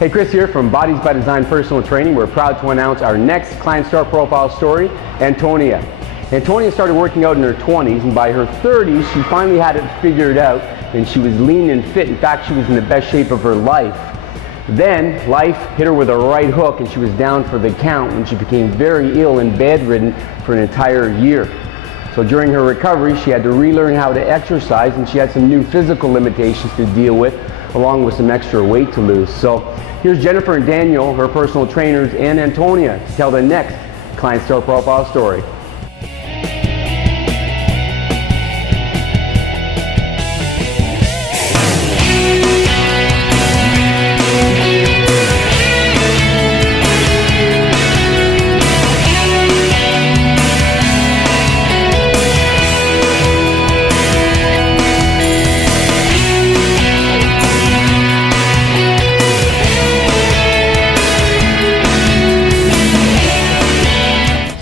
Hey, Kris here from Bodies by Design Personal Training. We're proud to announce our next client star profile story, Antonia. Antonia started working out in her 20s, and by her 30s, she finally had it figured out, and she was lean and fit. In fact, she was in the best shape of her life. Then, life hit her with a right hook, and she was down for the count when she became very ill and bedridden for an entire year. So during her recovery, she had to relearn how to exercise, and she had some new physical limitations to deal with, along with some extra weight to lose. So here's Jennifer and Daniel, her personal trainers, and Antonia to tell the next client star profile story.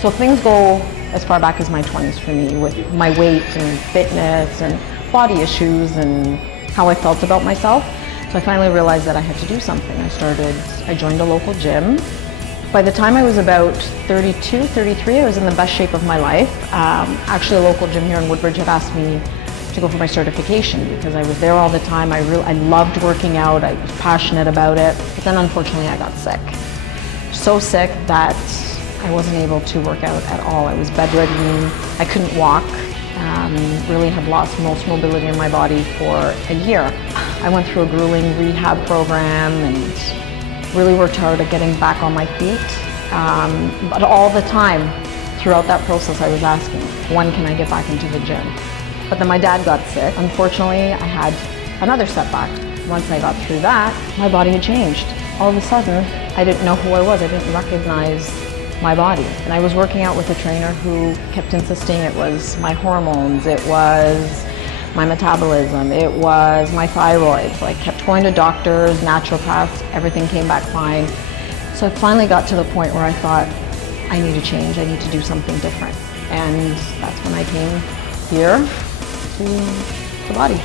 So things go as far back as my 20s for me with my weight and fitness and body issues and how I felt about myself. So I finally realized that I had to do something. I joined a local gym. By the time I was about 32, 33, I was in the best shape of my life. Actually, a local gym here in Woodbridge had asked me to go for my certification because I was there all the time. I loved working out. I was passionate about it. But then unfortunately I got sick. So sick that I wasn't able to work out at all. I was bedridden, I couldn't walk, really had lost most mobility in my body for a year. I went through a grueling rehab program and really worked hard at getting back on my feet. But all the time, throughout that process, I was asking, when can I get back into the gym? But then my dad got sick. Unfortunately, I had another setback. Once I got through that, my body had changed. All of a sudden, I didn't know who I was. I didn't recognize my body. And I was working out with a trainer who kept insisting it was my hormones, it was my metabolism, it was my thyroid. So I kept going to doctors, naturopaths, everything came back fine. So I finally got to the point where I thought, I need to change, I need to do something different. And that's when I came here to the Body.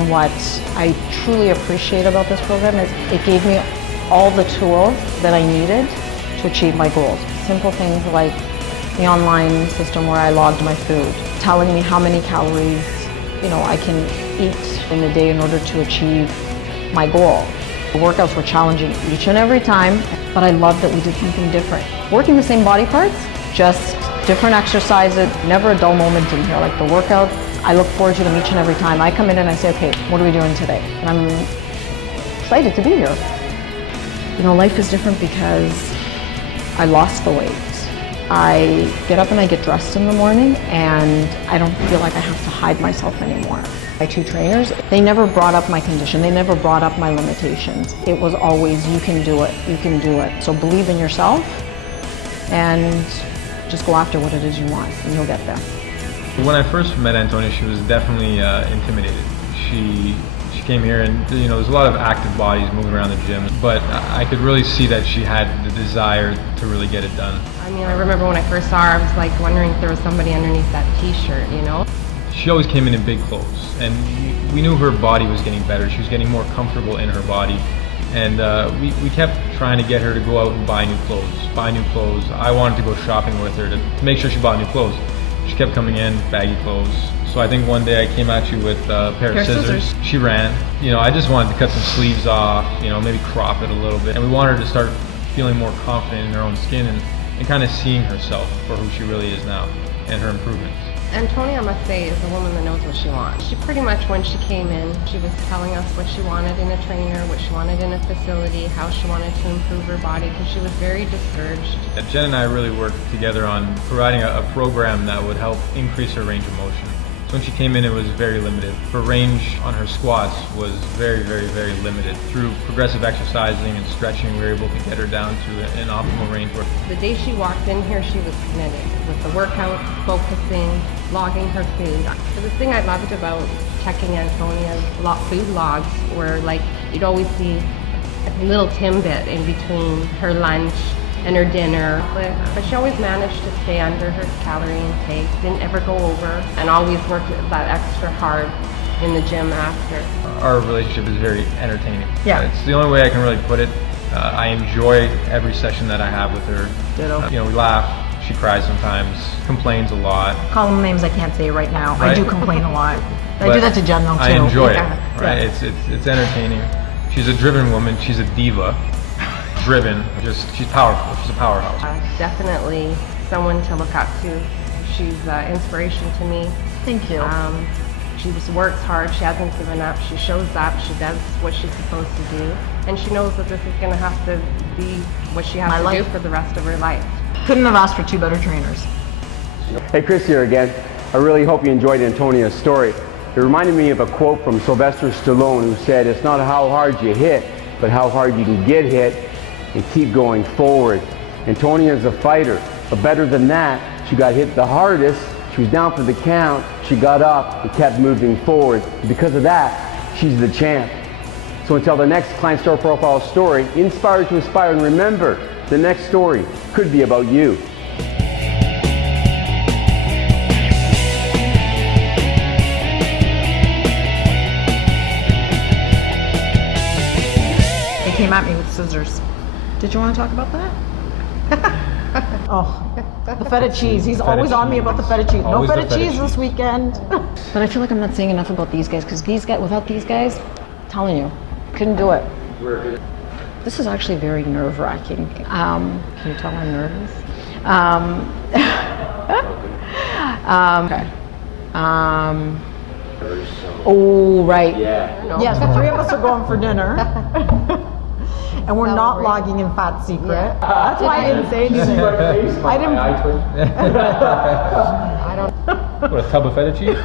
And what I truly appreciate about this program is it gave me all the tools that I needed to achieve my goals. Simple things like the online system where I logged my food, telling me how many calories, I can eat in a day in order to achieve my goal. The workouts were challenging each and every time, but I loved that we did something different. Working the same body parts, just different exercises, never a dull moment in here. Like the workout, I look forward to them each and every time. I come in and I say, okay, what are we doing today? And I'm excited to be here. Life is different because I lost the weight. I get up and I get dressed in the morning and I don't feel like I have to hide myself anymore. My two trainers, they never brought up my condition. They never brought up my limitations. It was always, you can do it, you can do it. So believe in yourself and just go after what it is you want and you'll get there. When I first met Antonia, she was definitely intimidated. She came here and there's a lot of active bodies moving around the gym, but I could really see that she had the desire to really get it done. I remember when I first saw her, I was like wondering if there was somebody underneath that t-shirt, She always came in big clothes, and we knew her body was getting better. She was getting more comfortable in her body, and we kept trying to get her to go out and buy new clothes. I wanted to go shopping with her to make sure she bought new clothes. She kept coming in, baggy clothes. So I think one day I came at you with a pair of scissors. She ran. I just wanted to cut some sleeves off, maybe crop it a little bit. And we wanted her to start feeling more confident in her own skin and kind of seeing herself for who she really is now and her improvements. Antonia, I must say, is a woman that knows what she wants. She pretty much, when she came in, she was telling us what she wanted in a trainer, what she wanted in a facility, how she wanted to improve her body, because she was very discouraged. Jen and I really worked together on providing a program that would help increase her range of motion. So when she came in, it was very limited. Her range on her squats was very, very, very limited. Through progressive exercising and stretching, we were able to get her down to an optimal range. The day she walked in here, she was committed with the workout, focusing, logging her food. So the thing I loved about checking Antonia's food logs were like, you'd always see a little timbit in between her lunch and her dinner, but she always managed to stay under her calorie intake, didn't ever go over, and always worked that extra hard in the gym after. our relationship is very entertaining. Yeah. It's the only way I can really put it. I enjoy every session that I have with her. Ditto. You know, we laugh. She cries sometimes. Complains a lot. Call them names I can't say right now. I Right. do complain a lot. I But do that to Jen though too. I enjoy Yeah. it. Right. Yeah. It's entertaining. She's a driven woman. She's a diva. Driven. She's powerful. She's a powerhouse. Definitely someone to look up to. She's inspiration to me. Thank you. She just works hard. She hasn't given up. She shows up. She does what she's supposed to do. And she knows that this is going to have to be what she has My to life. do for the rest of her life. Couldn't have asked for two better trainers. Hey, Kris here again. I really hope you enjoyed Antonia's story. It reminded me of a quote from Sylvester Stallone, who said, "It's not how hard you hit, but how hard you can get hit and keep going forward." Antonia is a fighter, but better than that, she got hit the hardest. She was down for the count. She got up and kept moving forward. Because of that, she's the champ. So until the next Client Store Profile story, inspire to aspire, and remember, the next story could be about you. They came at me with scissors. Did you want to talk about that? Oh, the feta cheese. He's always on me about the feta cheese. No Always the feta feta cheese cheese. this weekend. But I feel like I'm not saying enough about these guys, because these guys, without these guys, I'm telling you, couldn't do it. This is actually very nerve-wracking. Can you tell I'm nervous? Okay. Oh, right. Yeah. Yes, the three of us are going for dinner. And we're not logging in Fat Secret. Yeah. That's why I didn't say anything. I didn't. What, a tub of feta cheese?